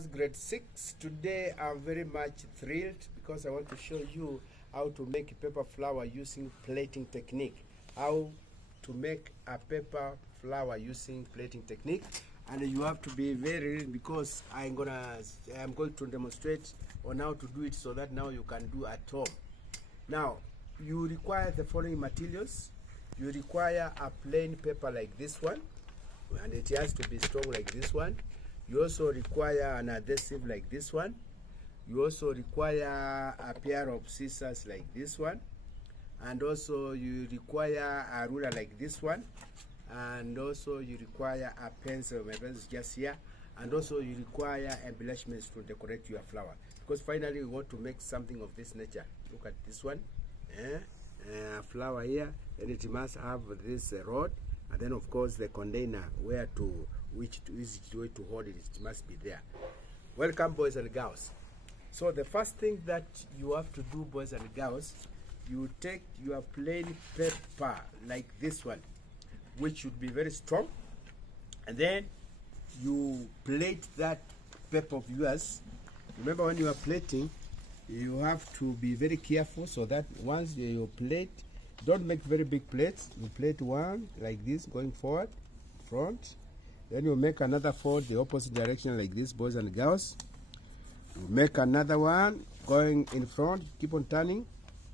class grade 6. Today I'm very much thrilled because I want to show you how to make a paper flower using plating technique. How to make a paper flower using plating technique. And you have to be very, because I'm going to demonstrate on how to do it so that now you can do at home. Now you require the following materials. You require a plain paper like this one, and it has to be strong like this one. You also require an adhesive like this one. You also require a pair of scissors like this one, and also you require a ruler like this one, and also you require a pencil. My pencil is just here. And also you require embellishments to decorate your flower, because finally we want to make something of this nature. Look at this one, flower here, and it must have this rod, and then of course the container where to which way to hold it, it must be there. Welcome, boys and girls. So the first thing that you have to do, boys and girls, you take your plain paper like this one, which should be very strong, and then you plate that paper of yours. Remember, when you are plating, you have to be very careful so that once you plate, don't make very big plates. You plate one like this going forward, front. Then you make another forward the opposite direction like this, boys and girls. You make another one going in front, keep on turning.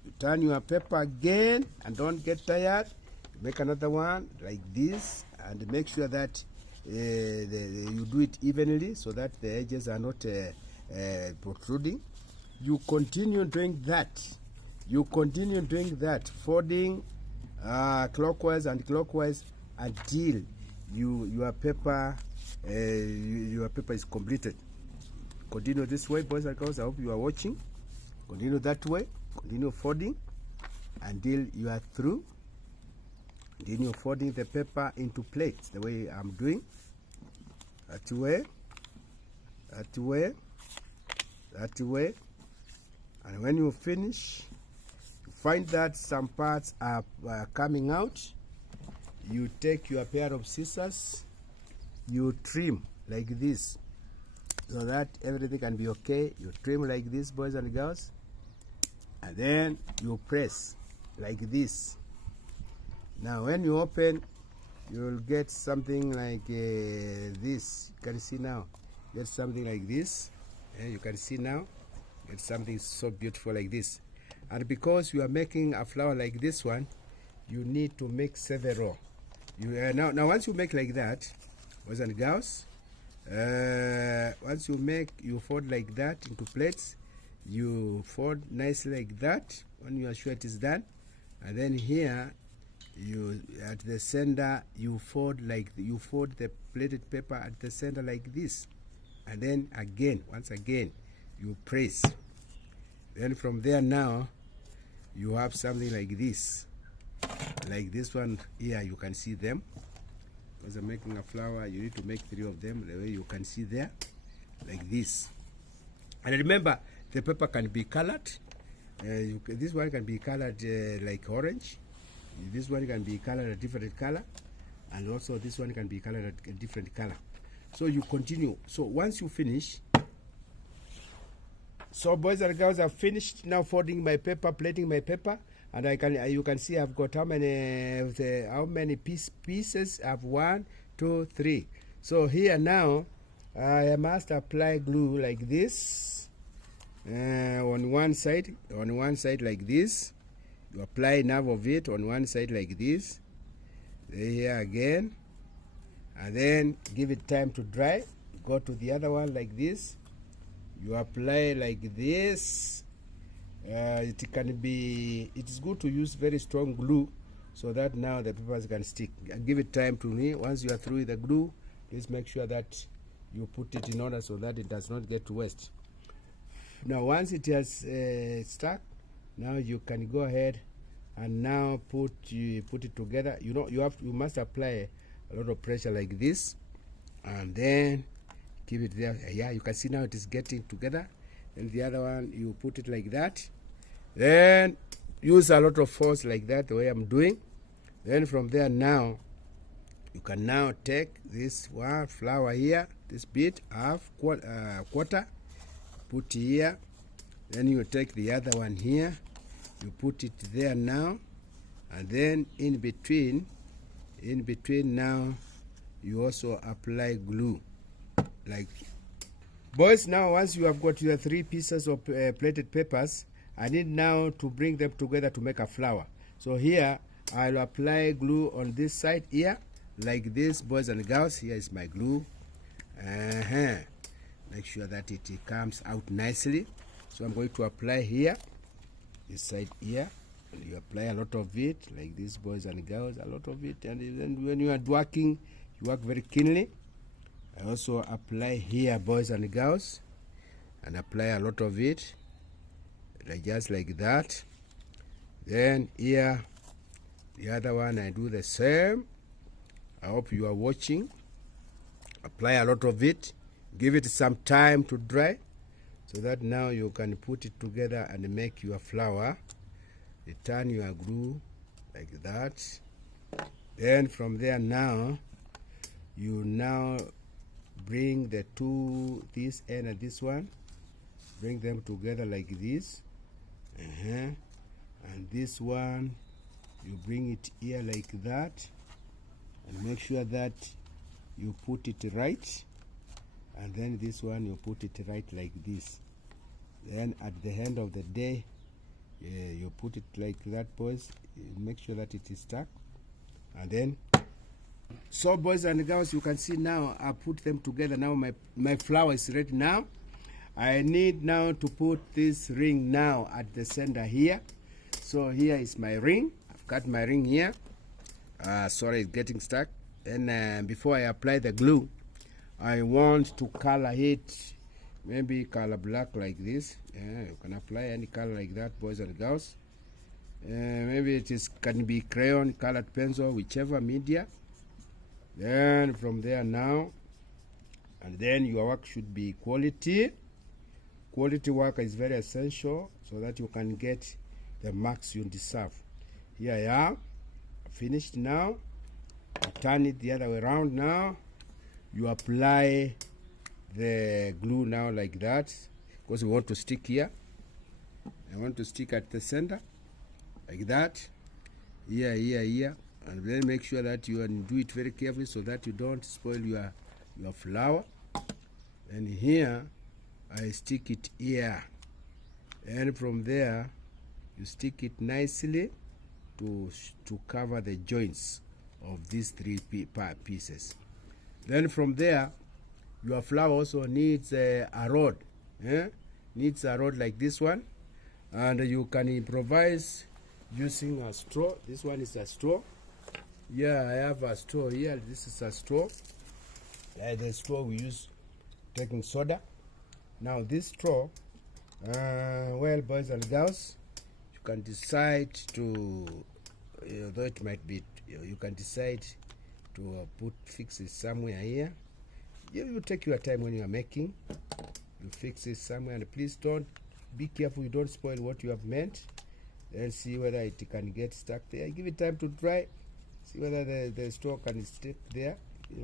You turn your paper again and don't get tired. You make another one like this and make sure that you do it evenly so that the edges are not protruding. You continue doing that. You continue doing that, folding clockwise and clockwise until your paper is completed. Continue this way, boys and girls. I hope you are watching. Continue that way. Continue folding until you are through. Continue folding the paper into plates the way I'm doing. That way. That way. That way. And when you finish, you find that some parts are coming out. You take your pair of scissors, you trim like this so that everything can be okay. You trim like this, boys and girls, and then you press like this. Now when you open, you will get something like this. You can see now, get something like this. You can see now, get something so beautiful like this. And because you are making a flower like this one, you need to make several. Now once you make like that, boys and girls, once you fold like that into plates. You fold nicely like that when you are sure it is done, and then here you at the center you fold the plated paper at the center like this, and then again, once again, you press. Then from there now you have something like this one here. You can see them, because I'm making a flower. You need to make 3 of them the way you can see there, like this. And remember, the paper can be colored. This one can be colored like orange. This one can be colored a different color, and also this one can be colored a different color. So you continue. So once you finish, so boys and girls, I've finished now folding my paper, plating my paper, and you can see I've got how many pieces. I have 1, 2, 3. So here now I must apply glue like this on one side like this. You apply enough of it on one side like this, here again, and then give it time to dry. Go to the other one like this. You apply like this. It is good to use very strong glue so that now the papers can stick. And give it time to me. Once you are through with the glue, please make sure that you put it in order so that it does not get to waste. Now once it has stuck, now you can go ahead and now put it together. You must apply a lot of pressure like this, and then keep it there. Yeah, you can see now it is getting together. And the other one, you put it like that. Then use a lot of force like that, the way I'm doing. Then from there now, You can now take this one flower here, this bit, half quarter, put here. Then you take the other one here, you put it there now, and then in between now, you also apply glue. Like, boys, now once you have got your 3 pieces of plated papers, I need now to bring them together to make a flower. So here, I'll apply glue on this side here, like this, boys and girls. Here is my glue. Make sure that it comes out nicely. So I'm going to apply here, this side here, and you apply a lot of it, like this, boys and girls, a lot of it. And then when you are working, you work very keenly. I also apply here, boys and girls, and apply a lot of it, like just like that. Then here, the other one, I do the same. I hope you are watching. Apply a lot of it. Give it some time to dry, so that now you can put it together and make your flower. Return your glue like that. Then from there now, you now bring the two, this end and this one, bring them together like this. And this one, you bring it here like that, and make sure that you put it right. And then this one, you put it right like this. Then at the end of the day, you put it like that, boys. Make sure that it is stuck. And then, so boys and girls, you can see now I put them together. Now my flower is ready now. I need now to put this ring now at the center here. So here is my ring. I've cut my ring here. Sorry, it's getting stuck. And before I apply the glue, I want to color it, maybe color black like this. You can apply any color like that, boys and girls. Maybe it can be crayon, colored pencil, whichever media. Then from there now, and then your work should be quality. Quality work is very essential so that you can get the marks you deserve. Here I am, finished now. Turn it the other way around now. You apply the glue now like that, because we want to stick here. I want to stick at the center like that. Here. And then make sure that you do it very carefully so that you don't spoil your flower. And here, I stick it here. And from there, you stick it nicely to cover the joints of these 3 pieces. Then from there, your flower also needs a rod. Needs a rod like this one. And you can improvise using a straw. This one is a straw. Yeah, I have a straw here. This is a straw. The straw we use taking soda. Now this straw, well, boys and girls, you can decide to, though it might be, you can decide to fix it somewhere here. You take your time when you are making. You fix it somewhere, and please don't be careful. You don't spoil what you have meant. Then see whether it can get stuck there. Give it time to dry. See whether the straw can stick there.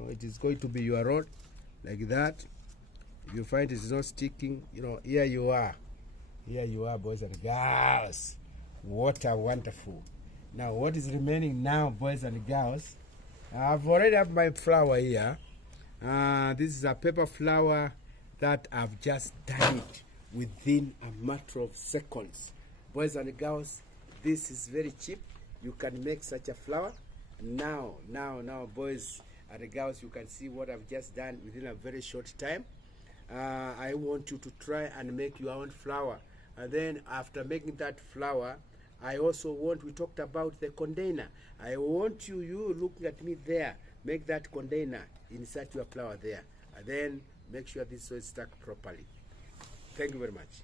It is going to be your rod like that. If you find it's not sticking, here you are. Here you are, boys and girls. What a wonderful. Now, what is remaining now, boys and girls? I've already have my flower here. This is a paper flower that I've just done it within a matter of seconds. Boys and girls, this is very cheap. You can make such a flower. Now, boys and girls, you can see what I've just done within a very short time. I want you to try and make your own flower. And then after making that flower, I also want, we talked about the container. I want you looking at me there, make that container, insert your flower there. And then make sure this is stuck properly. Thank you very much.